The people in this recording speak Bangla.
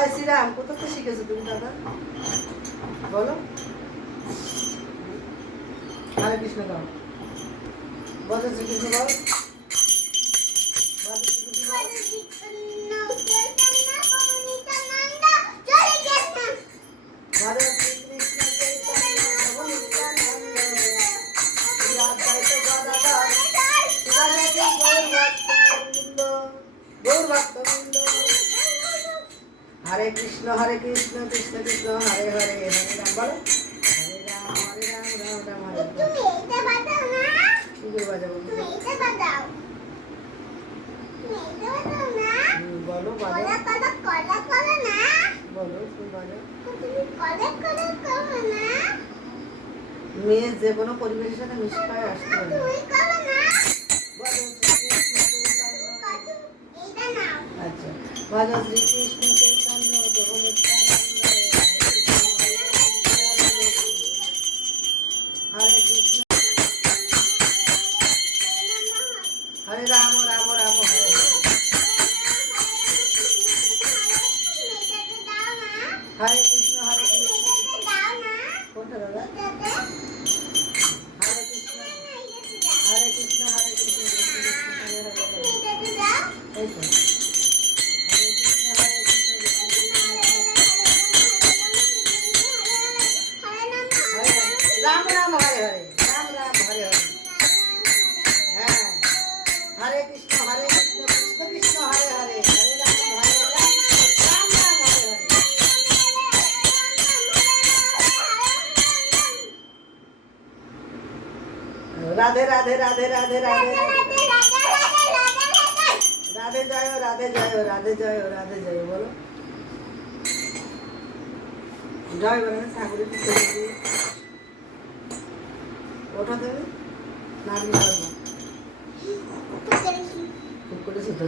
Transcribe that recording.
জয় শ্রীরাম। কোথা থেকে শিখেছো তুমি দাদা বলো? হরে কৃষ্ণ গাও, বলো শ্রীকৃষ্ণ গাও, হরে কৃষ্ণ কৃষ্ণ কৃষ্ণ হরে হরে হরে রাম বলো। হরে রাম রাম রাম হরে হরে। তুমি এইটা বাজাও না? কি করে বাজাবো? তুমি এইটা বাজাও। তুমি এইটা বাজাও না? বলো বাজাও। কলা কলা না? বলো তুমি বাজাও। তুমি কলা কলা করো না? মেয়ে যে কোনো পরিবেশের সাথে মিশে আসতে হবে। তুমি করো না? বলো শ্রীকৃষ্ণ চৈতন্য। এইটা নাও। আচ্ছা বলো শ্রীকৃষ্ণ চৈতন্য প্রভু নিত্যানন্দ হরে কৃষ্ণ হরে রাম রাম রাম হরে হরে। হরে কৃষ্ণ কোনটা দাদা? হরে কৃষ্ণ হরে কৃষ্ণ হরে কৃষ্ণ কৃষ্ণ কৃষ্ণ হরে হরে। এই তো হরে কৃষ্ণ হরে কৃষ্ণ কৃষ্ণ কৃষ্ণ হরে রাম রাম হরে হরে রাম রাম হরে হরে। হ্যাঁ হরে কৃষ্ণ কৃষ্ণ কৃষ্ণ হরে হরে হরে রাম হরে রাম রাম রাম হরে হরে। রাধে রাধে রাধে রাধে রাধে রাধে জয় রাধে জয় রাধে জয় রাধে জয় বলো। জয় বলো ঠাকুরের ওঠা দেবে না আমি করবো করে শুধু